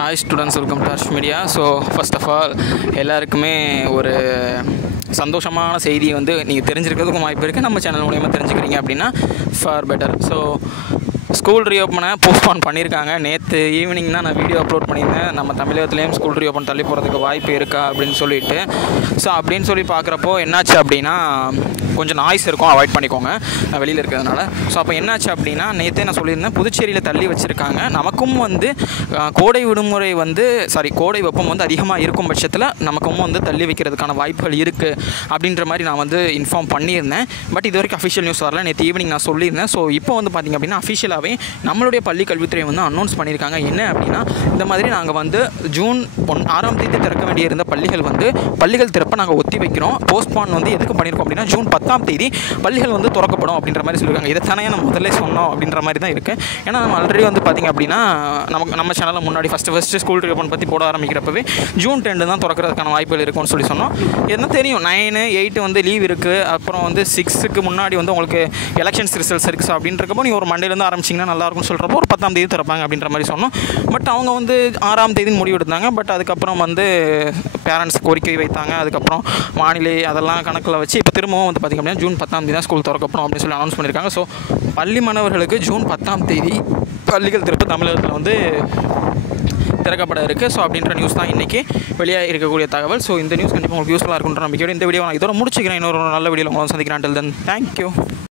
Hi students, welcome to Arsh Media. So first of all, எல்லாருக்குமே ஒரு சந்தோஷமான செய்தி வந்து நீங்கள் தெரிஞ்சிருக்கிறதுக்கும் வாய்ப்பு இருக்குது. நம்ம சேனல் மூலமா தெரிஞ்சுக்கிறீங்க அப்படின்னா ஃபார் பெட்டர். ஸோ ஸ்கூல் ரீஓப்பனை போஸ்ட்பான் பண்ணியிருக்காங்க. நேற்று ஈவினிங் தான் நான் வீடியோ அப்லோட் பண்ணியிருந்தேன். நம்ம தமிழகத்துலேயும் ஸ்கூல் ரீஓப்பன் தள்ளி போகிறதுக்கு வாய்ப்பு இருக்கா அப்படின்னு சொல்லிட்டு. ஸோ அப்படின்னு சொல்லி பார்க்குறப்போ என்னாச்சு அப்படின்னா கொஞ்சம் நாய்ஸ் இருக்கும், அவாய்ட் பண்ணிக்கோங்க வெளியில் இருக்கிறதுனால. ஸோ அப்போ என்னாச்சு அப்படின்னா நேற்றே நான் சொல்லியிருந்தேன், புதுச்சேரியில் தள்ளி வச்சுருக்காங்க. நமக்கும் வந்து கோடை விடுமுறை வந்து கோடை வெப்பம் வந்து அதிகமாக இருக்கும் பட்சத்தில் நமக்கும் வந்து தள்ளி வைக்கிறதுக்கான வாய்ப்புகள் இருக்குது அப்படின்ற மாதிரி நான் வந்து இன்ஃபார்ம் பண்ணியிருந்தேன். பட் இது வரைக்கும் அஃபிஷியல் நியூஸ் வரல. நேற்று ஈவினிங் நான் சொல்லியிருந்தேன். ஸோ இப்போ வந்து பார்த்திங்க அப்படின்னா அஃபிஷியலாகவே நம்மளுடைய பள்ளி கல்வித்துறை வந்து அனௌன்ஸ் பண்ணியிருக்காங்க. என்ன அப்படின்னா இந்த மாதிரி நாங்கள் வந்து ஜூன் 6ஆம் தேதி திறக்க வேண்டியிருந்த பள்ளிகள் திறப்ப நாங்கள் ஒத்தி வைக்கிறோம். போஸ்ட்பான் வந்து எதுக்கு பண்ணியிருக்கோம் அப்படின்னா ஜூன் 10ஆம் தேதி பள்ளிகள் வந்து திறக்கப்படும் அப்படின்ற மாதிரி சொல்லியிருக்காங்க. இதை தானே நம்ம முதல்ல சொன்னோம் அப்படின்ற மாதிரி தான் இருக்குது. ஏன்னா நம்ம ஆல்ரெடி வந்து பார்த்திங்க அப்படின்னா நம்ம சேனலில் முன்னாடி ஃபஸ்ட்டு ஸ்கூல் ரீஓப்பன் பற்றி போட ஆரம்பிக்கிறப்பவே ஜூன் 10 தான் திறக்கிறதுக்கான வாய்ப்புகள் இருக்கும்னு சொல்லி சொன்னோம். என்ன தெரியும் 9, 8 வந்து லீவ் இருக்குது. அப்புறம் வந்து 6க்கு முன்னாடி வந்து உங்களுக்கு எலெக்ஷன்ஸ் ரிசல்ட்ஸ் இருக்குது. ஸோ அப்படின்றப்போ நீங்கள் ஒரு மண்டேலேருந்து ஆரம்பிச்சிங்கன்னா நல்லாயிருக்கும்னு சொல்கிறப்போ ஒரு 10ஆம் தேதி திறப்பாங்க அப்படின்ற மாதிரி சொன்னோம். பட் அவங்க வந்து 6ஆம் தேதி முடிவு எடுத்தாங்க. பட் அதுக்கப்புறம் வந்து பேரண்ட்ஸ் கோரிக்கை வைத்தாங்க. அதுக்கப்புறம் வானிலை அதெல்லாம் கணக்கில் வச்சு இப்போ திரும்பவும் வந்து பார்த்திங்க அப்படின்னா ஜூன் 10ஆம் தேதி தான் ஸ்கூல் திறக்கப்படும் அப்படின்னு சொல்லி அனௌன்ஸ் பண்ணியிருக்காங்க. ஸோ பள்ளி மாணவர்களுக்கு ஜூன் 10ஆம் தேதி பள்ளிகள் திறப்பு தமிழகத்தில் வந்து திறக்கப்பட இருக்குது. ஸோ அப்படின்ற நியூஸ் தான் இன்றைக்கி வெளியாக இருக்கக்கூடிய தகவல். ஸோ இந்த நியூஸ் கண்டிப்பாக உங்களுக்கு யூஸ்ஃபுல்லாக இருக்குன்ற நம்பிக்கையோட இந்த வீடியோ நான் இதோட முடிச்சுக்கிறேன். இன்னொரு நல்ல வீடியோவில் உங்களை சந்திக்கிறேன். Until then, thank you.